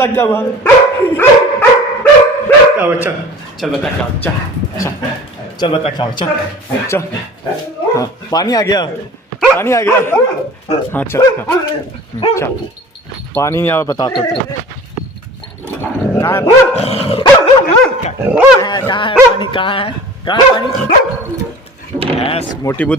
बता क्या हुआ, क्या हुआ? चल चल बता क्या हुआ, चल चल चल बता क्या हुआ, चल चल। हाँ पानी आ गया, पानी आ गया। हाँ चल चल, पानी नहीं आया बता तो। कहाँ है पानी, कहाँ है पानी, कहाँ है पानी? मोटी बुद्धि।